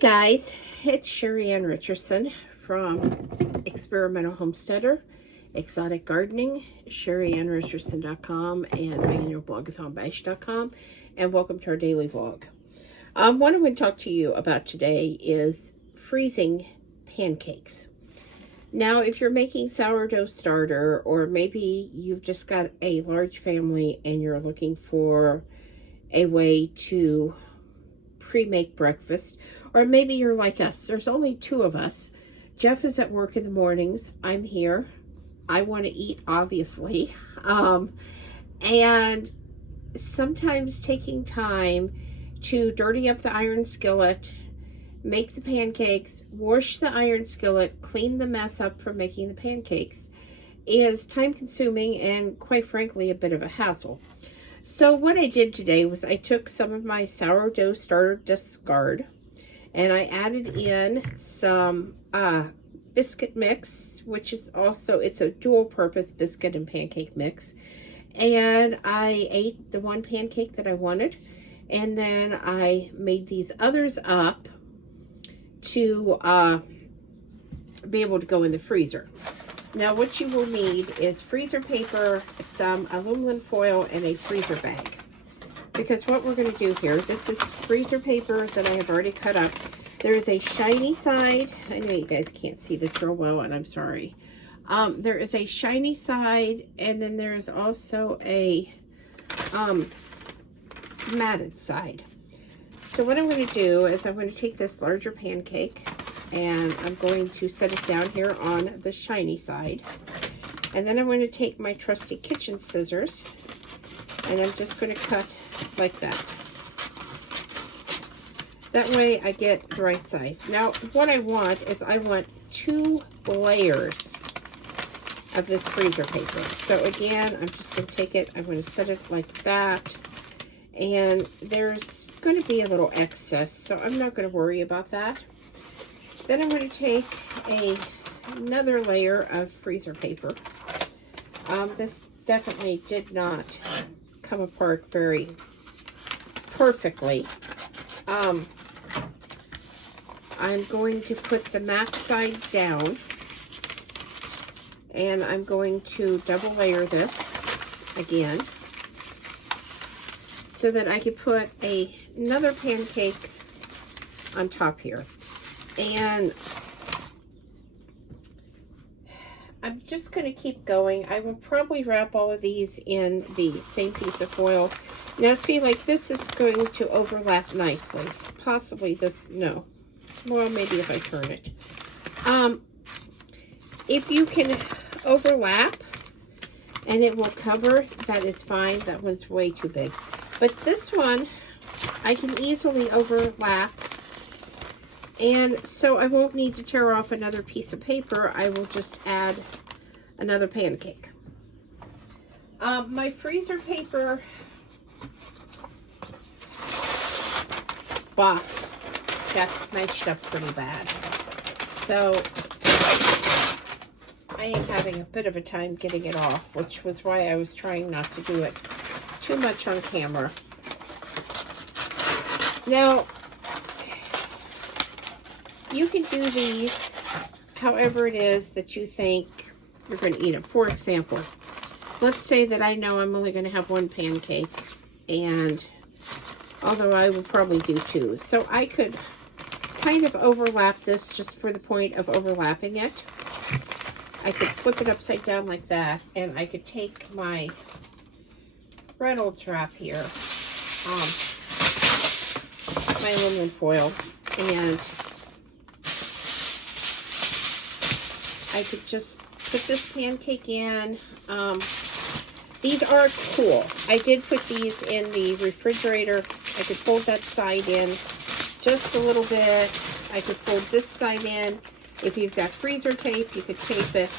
Guys, it's Sheri and Richerson from Experimental Homesteader, Exotic Gardening, SheriandRicherson.com, and my annual blogathonbash.com, and welcome to our daily vlog. What I'm going to talk to you about today is freezing pancakes. Now, if you're making sourdough starter, or maybe you've just got a large family and you're looking for a way to pre-make breakfast, or maybe you're like us, there's only two of us. Jeff is at work in the mornings, I'm here, I want to eat, obviously, and sometimes taking time to dirty up the iron skillet, make the pancakes, wash the iron skillet, clean the mess up from making the pancakes is time consuming and, quite frankly, a bit of a hassle. So what I did today was I took some of my sourdough starter discard and I added in some biscuit mix, which is also, it's a dual purpose biscuit and pancake mix. And I ate the one pancake that I wanted, and then I made these others up to be able to go in the freezer. Now what you will need is freezer paper, some aluminum foil, and a freezer bag. Because what we're going to do here, this is freezer paper that I have already cut up. There is a shiny side. I know you guys can't see this real well, and I'm sorry. There is a shiny side, and then there is also a matted side. So what I'm going to do is I'm going to take this larger pancake and I'm going to set it down here on the shiny side. And then I'm going to take my trusty kitchen scissors and I'm just going to cut like that. That way I get the right size. Now what I want is I want 2 layers of this freezer paper. So again, I'm just going to take it, I'm going to set it like that. And there's going to be a little excess, so I'm not going to worry about that. Then I'm going to take another layer of freezer paper. This definitely did not come apart very perfectly. I'm going to put the mat side down, and I'm going to double layer this again so that I could put another pancake on top here. And I'm just going to keep going. I will probably wrap all of these in the same piece of foil. Now see, like this is going to overlap nicely. Possibly this, no. Well, maybe if I turn it. If you can overlap and it will cover, that is fine. That one's way too big. But this one, I can easily overlap. And so I won't need to tear off another piece of paper. I will just add another pancake. My freezer paper box got smashed up pretty bad. So I am having a bit of a time getting it off, which was why I was trying not to do it too much on camera. Now, you can do these however it is that you think you're going to eat them. For example, let's say that I know I'm only going to have one pancake, and although I will probably do 2. So I could kind of overlap this just for the point of overlapping it. I could flip it upside down like that, and I could take my Rhoades wrap here, my aluminum foil, and I could just put this pancake in. These are cool. I did put these in the refrigerator. I could fold that side in just a little bit. I could fold this side in. If you've got freezer tape, you could tape it.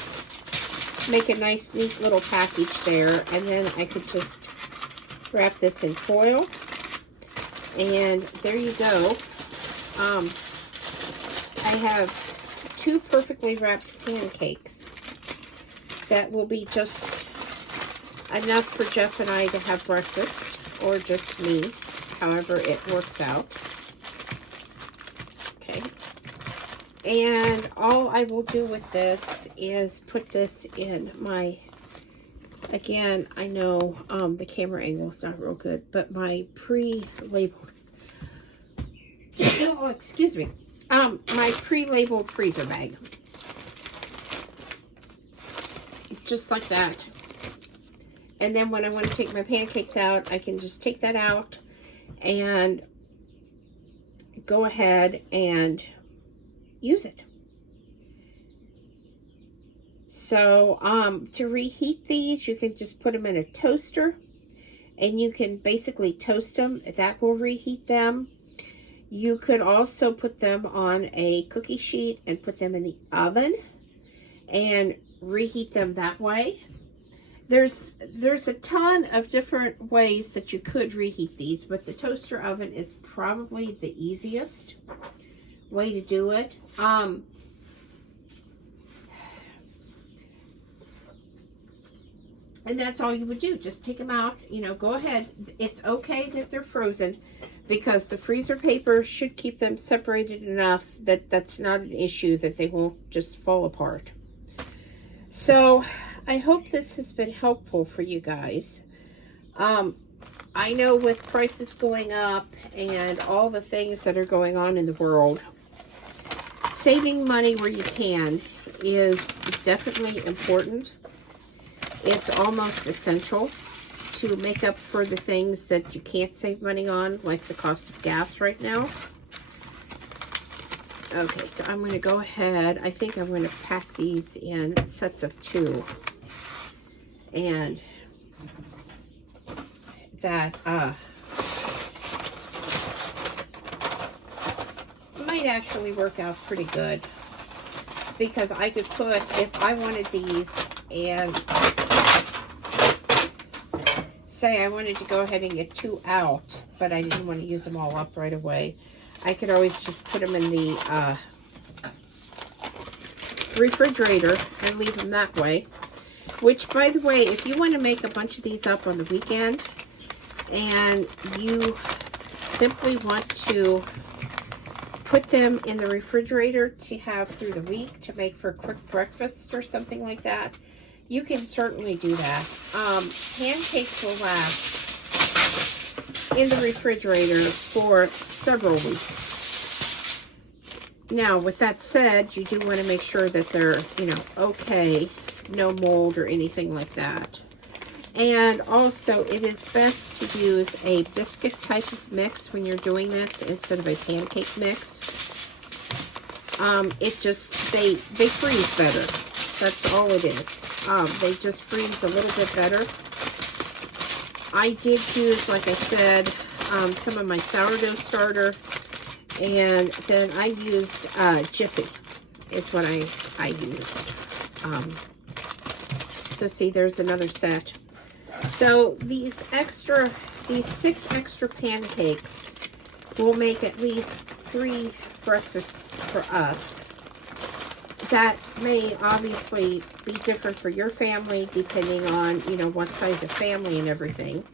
Make a nice, neat little package there. And then I could just wrap this in foil. And there you go. I have 2 perfectly wrapped pancakes that will be just enough for Jeff and I to have breakfast, or just me, however it works out. Okay, And all I will do with this is put this in my, again, I know the camera angle is not real good, but my pre-labeled, oh, excuse me, my pre-labeled freezer bag. Just like that. And then when I want to take my pancakes out, I can just take that out and go ahead and use it. So to reheat these, you can just put them in a toaster and you can basically toast them. That will reheat them. You could also put them on a cookie sheet and put them in the oven and reheat them that way. There's a ton of different ways that you could reheat these, but the toaster oven is probably the easiest way to do it. And that's all you would do. Just take them out, you know, go ahead. It's okay that they're frozen because the freezer paper should keep them separated enough that that's not an issue, that they won't just fall apart. So I hope this has been helpful for you guys. I know with prices going up and all the things that are going on in the world, saving money where you can is definitely important. It's almost essential to make up for the things that you can't save money on, like the cost of gas right now. Okay, so I'm going to go ahead. I think I'm going to pack these in sets of 2. And that might actually work out pretty good. Because I could put, if I wanted these, and say I wanted to go ahead and get 2 out, but I didn't want to use them all up right away, I could always just put them in the refrigerator and leave them that way. Which, by the way, if you want to make a bunch of these up on the weekend and you simply want to put them in the refrigerator to have through the week to make for a quick breakfast or something like that, you can certainly do that. Pancakes will last in the refrigerator for several weeks. Now, with that said, you do want to make sure that they're, you know, okay, no mold or anything like that. And also, it is best to use a biscuit type of mix when you're doing this instead of a pancake mix. It just, they freeze better. That's all it is. They just freeze a little bit better. I did use, like I said, some of my sourdough starter, and then I used Jiffy is what I used. So see, there's another set. So these 6 extra pancakes will make at least 3 breakfasts for us. That may obviously be different for your family depending on, you know, what size of family and everything.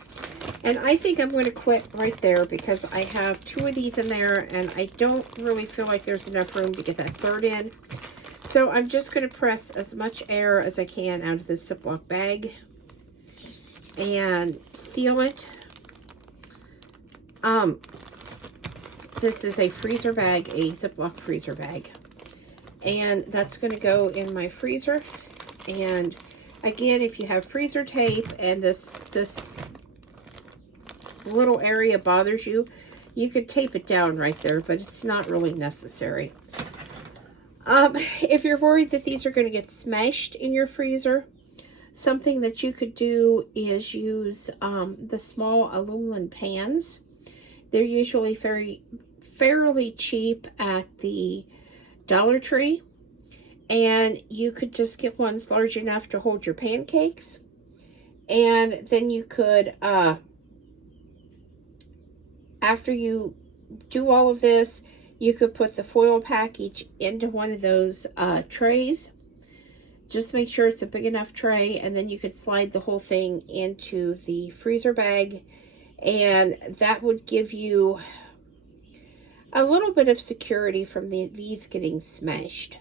And I think I'm going to quit right there because I have 2 of these in there and I don't really feel like there's enough room to get that 3rd in. So I'm just going to press as much air as I can out of this Ziploc bag and seal it. This is a freezer bag, a Ziploc freezer bag. And that's going to go in my freezer. And again, if you have freezer tape and this little area bothers you, you could tape it down right there, but it's not really necessary. If you're worried that these are going to get smashed in your freezer, something that you could do is use the small aluminum pans. They're usually fairly cheap at the Dollar Tree, and you could just get ones large enough to hold your pancakes, and then you could after you do all of this, you could put the foil package into one of those trays. Just make sure it's a big enough tray, and then you could slide the whole thing into the freezer bag, and that would give you, a little bit of security from these getting smashed.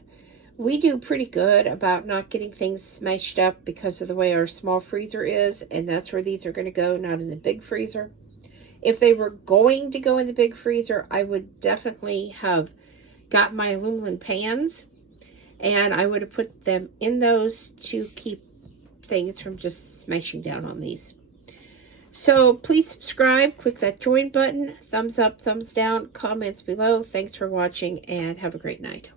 We do pretty good about not getting things smashed up because of the way our small freezer is, and that's where these are going to go, not in the big freezer. If they were going to go in the big freezer, I would definitely have got my aluminum pans, and I would have put them in those to keep things from just smashing down on these. So please subscribe, click that join button, thumbs up, thumbs down, comments below. Thanks for watching, and have a great night.